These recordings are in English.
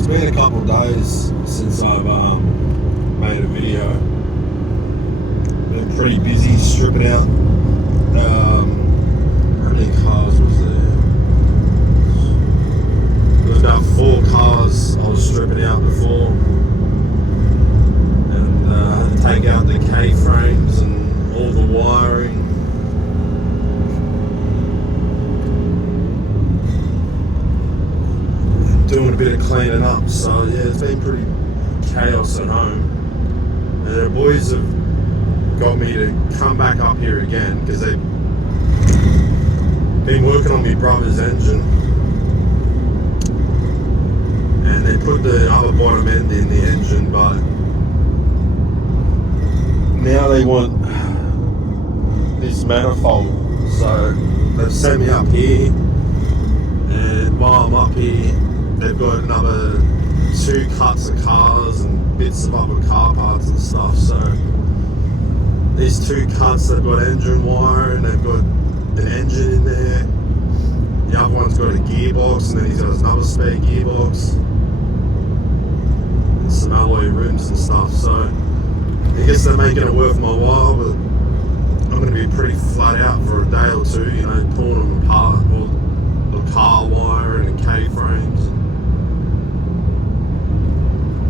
it's been a couple of days since I've made a video. Been pretty busy stripping out. How many cars was there? There was about 4 cars I was stripping out before, and I had to take out the K-frames and all the wiring. Doing a bit of cleaning up, so yeah, it's been pretty chaos at home. And the boys have got me to come back up here again because they've been working on my brother's engine, and they put the other bottom end in the engine, but now they want this manifold. So they've sent me up here, and while I'm up here, they've got another 2 cuts of cars and bits of other car parts and stuff. So these 2 cuts, they've got engine wire and they've got an engine in there. The other one's got a gearbox, and then he's got another spare gearbox and some alloy rims and stuff. So I guess they're making it worth my while, but I'm going to be pretty flat out for a day or 2, you know, pulling them apart, all the car wiring and K-frames.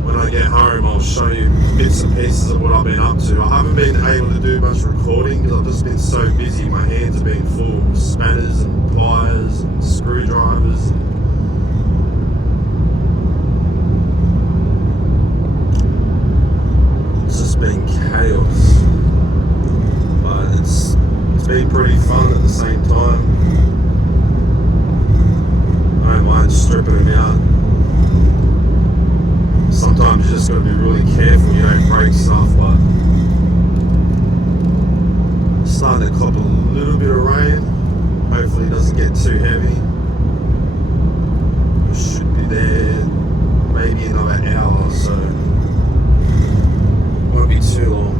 When I get home, I'll show you bits and pieces of what I've been up to. I haven't been able to do much recording because I've just been so busy. My hands have been full of spanners and pliers and screwdrivers. It's just been chaos. But it's been pretty fun at the same time. I don't mind stripping them out. Sometimes you just got to be really careful you don't break stuff, but it's starting to cop a little bit of rain. Hopefully it doesn't get too heavy. It should be there maybe another hour or so. Won't be too long.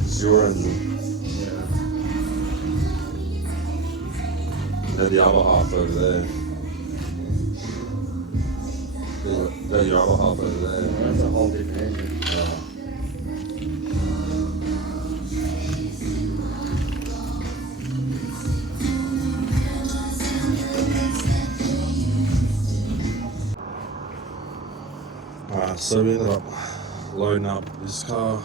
It's your engine. And the other half over there. There's your other half over there. That's a whole different engine. Alright, so we ended up loading up this car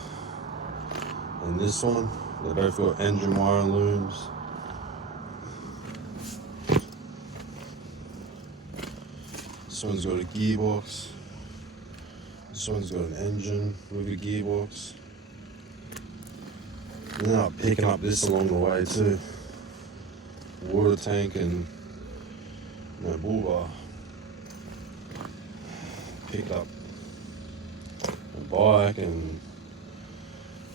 and this one. They both got engine wire and looms. This one's got a gearbox. This one's got an engine with a gearbox. And then I'm picking up this along the way too. Water tank and bull bar. Picked up a bike, and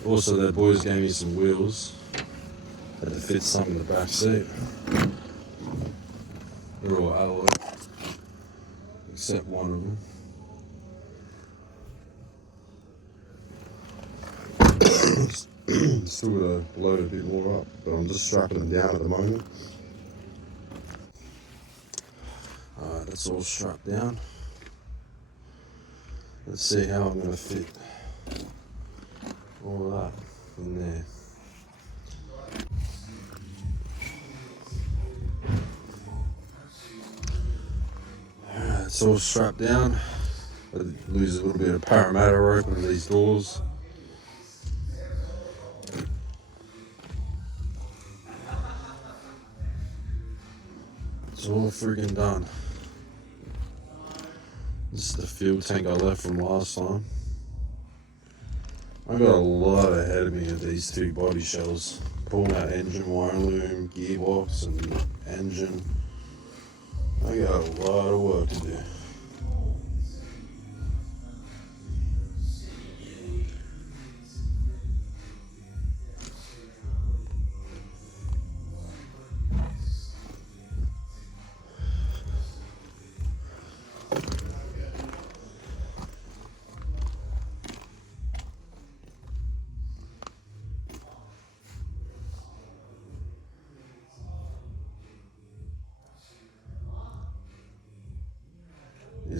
also the boys gave me some wheels. Had to fit some in the back seat. They're all alloy, except one of them. Still gotta load a bit more up, but I'm just strapping them down at the moment. Alright, that's all strapped down. Let's see how I'm gonna fit all of that in there. Alright, it's all strapped down. I lose a little bit of Parramatta rope on these doors. It's all freaking done. This is the fuel tank I left from last time. I got a lot ahead of me of these 2 body shells. Pulling out engine wire loom, gearbox and engine. I got a lot of work to do.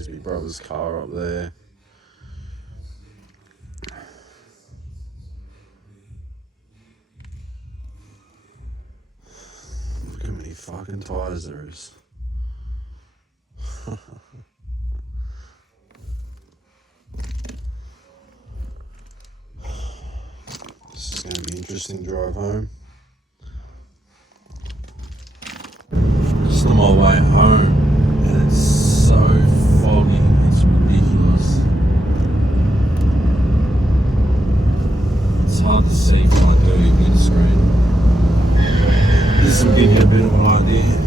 There's my brother's car up there. Look how many fucking tyres there is. This is going to be an interesting drive home. Just on my way home, and it's so foggy, it's ridiculous. It's hard to see from my dirty windscreen. This will give you a bit of an idea.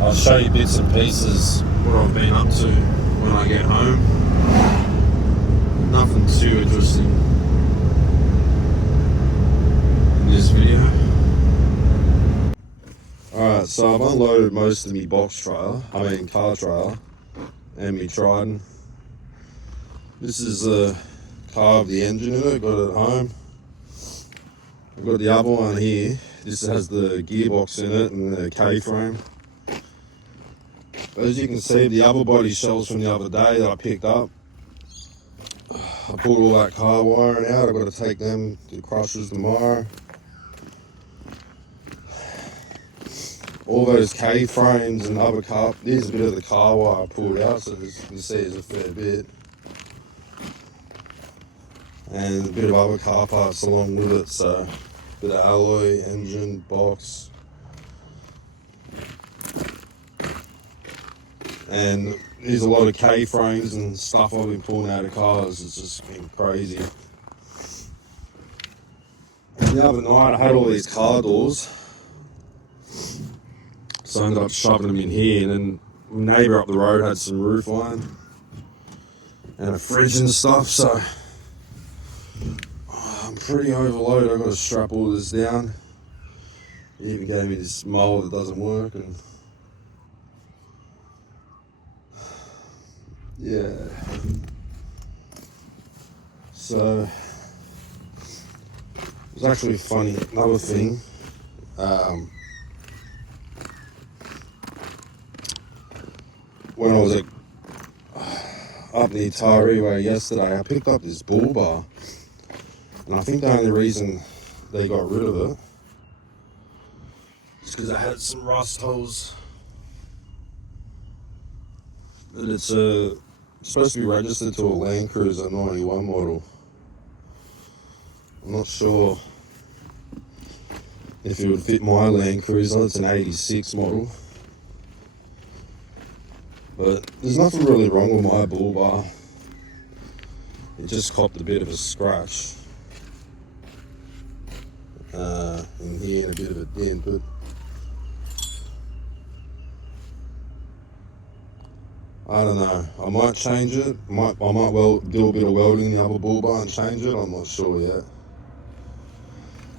I'll show you bits and pieces what I've been up to when I get home. Nothing too interesting in this video. Alright, so I've unloaded most of my car trailer and my Trident. This is the car with the engine in it, got it at home. I've got the other one here. This has the gearbox in it and the K-frame. As you can see, the other body shells from the other day that I picked up, I pulled all that car wiring out. I've got to take them to crushers tomorrow. All those K-frames and other car, there's a bit of the car wire I pulled out, so as you can see there's a fair bit. And a bit of other car parts along with it, so a bit of alloy, engine, box. And there's a lot of K-frames and stuff I've been pulling out of cars. It's just been crazy. And the other night I had all these car doors, so I ended up shoving them in here, and then my neighbour up the road had some roof line and a fridge and stuff, so I'm pretty overloaded. I've got to strap all this down. He even gave me this mold that doesn't work, and yeah. So it was actually funny. Another thing. When I was up near Taree yesterday, I picked up this bull bar, and I think the only reason they got rid of it is because it had some rust holes. But it's supposed to be registered to a Land Cruiser 91 model. I'm not sure if it would fit my Land Cruiser. It's an 86 model. But there's nothing really wrong with my bull bar. It just copped a bit of a scratch in here and a bit of a dent, but I don't know. I might change it. I might do a bit of welding in the other bull bar and change it. I'm not sure yet.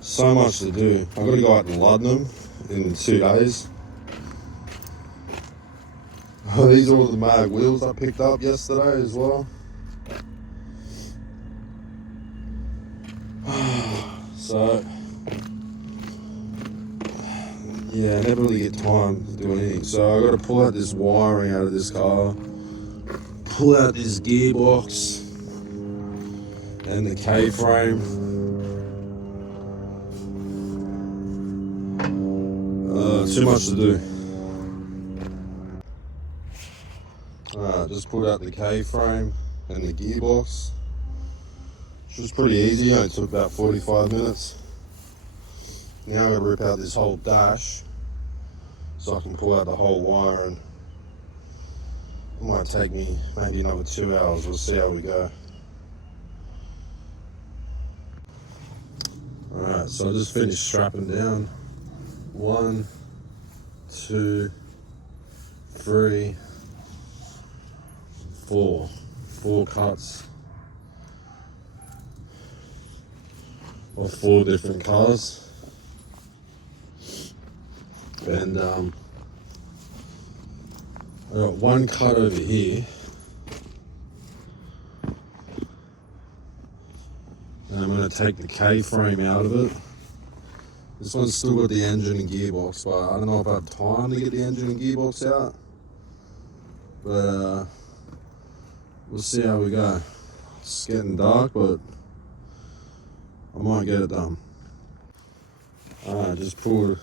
So much to do. I've got to go out and Luddenham in 2 days. These are all the mag wheels I picked up yesterday as well. So yeah, I never really get time to do anything. So I got to pull out this wiring out of this car, pull out this gearbox and the K-frame. Too much to do. Just pulled out the K-frame and the gearbox, which was pretty easy. It only took about 45 minutes. Now I'm going to rip out this whole dash so I can pull out the whole wire, and it might take me maybe another 2 hours. We'll see how we go. Alright, so I just finished strapping down. 1, 2, 3, 4 cuts. of 4 different colours. And I got one cut over here. And I'm going to take the K-frame out of it. This one's still got the engine and gearbox, but I don't know if I have time to get the engine and gearbox out. But we'll see how we go. It's getting dark, but I might get it done. I just pulled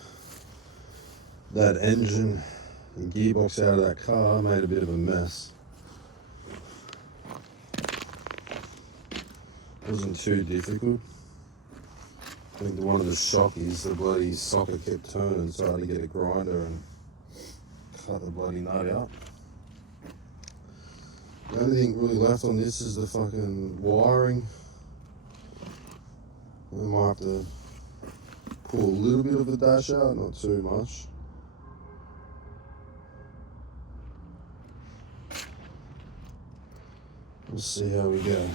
that engine and gearbox out of that car, made a bit of a mess. It wasn't too difficult. I think one of the shockies, the bloody socket kept turning, so I had to get a grinder and cut the bloody nut out. The only thing really left on this is the fucking wiring. I might have to pull a little bit of the dash out, not too much. We'll see how we go.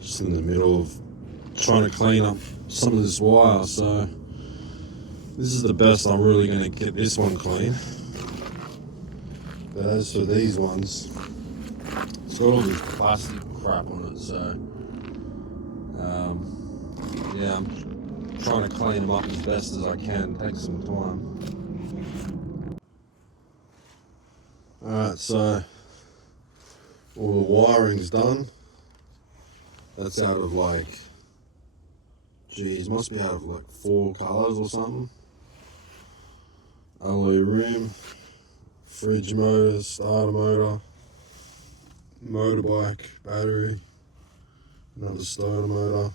Just in the middle of trying to clean up some of this wire, so this is the best I'm really going to get this one clean. But as for these ones, it's got all this plastic crap on it, so yeah, I'm trying to clean them up as best as I can. Take some time. Alright, so all the wiring's done. That's out of like, geez, must be out of like 4 colours or something. Alloy rim, fridge motor, starter motor, motorbike battery, another starter motor.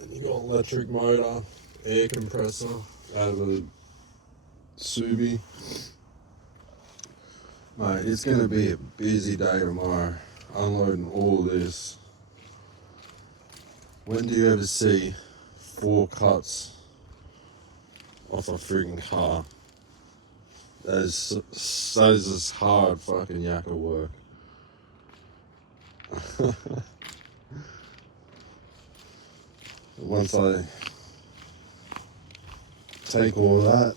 And you got electric motor, air compressor out of a Subi. Mate, it's going to be a busy day tomorrow, unloading all this. When do you ever see 4 cuts off a friggin' car? That is just hard fucking yakka work. Once I take all that,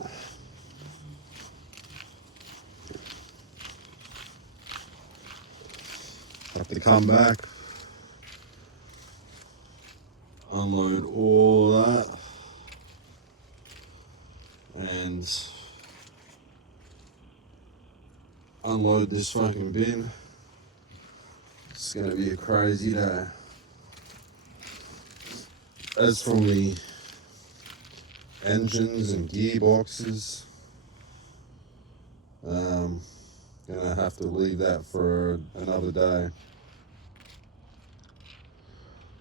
have to come back, unload all that and unload this fucking bin. It's gonna be a crazy day. As from the engines and gearboxes, gonna have to leave that for another day.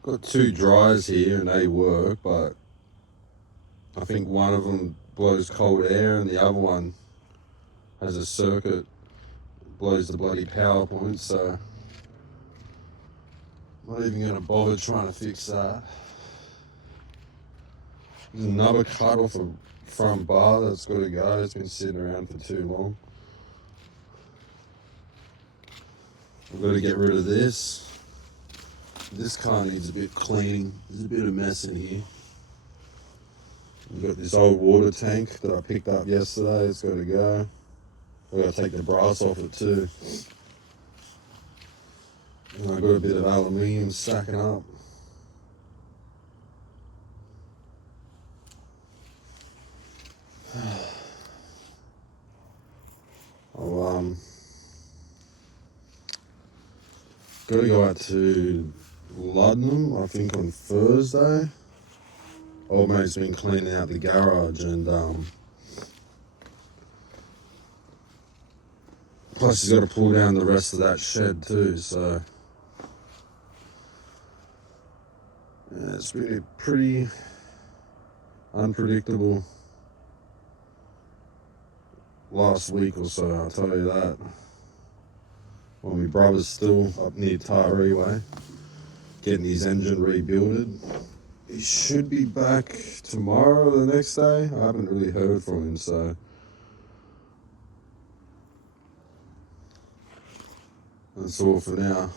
Got 2 dryers here and they work, but I think one of them blows cold air and the other one has a circuit, blows the bloody power point, so I'm not even gonna bother trying to fix that. There's another cut off a front bar that's got to go. It's been sitting around for too long. I've got to get rid of this. This car needs a bit cleaning. There's a bit of mess in here. We've got this old water tank that I picked up yesterday. It's got to go. I've got to take the brass off it too. And I've got a bit of aluminium stacking up. I'll got to go out to Luddenham, I think on Thursday. Old mate's been cleaning out the garage and plus he's got to pull down the rest of that shed too, so yeah, it's been a pretty unpredictable last week or so, I'll tell you that. Well, my brother's still up near Taree Way, getting his engine rebuilded. He should be back tomorrow or the next day. I haven't really heard from him, so that's all for now.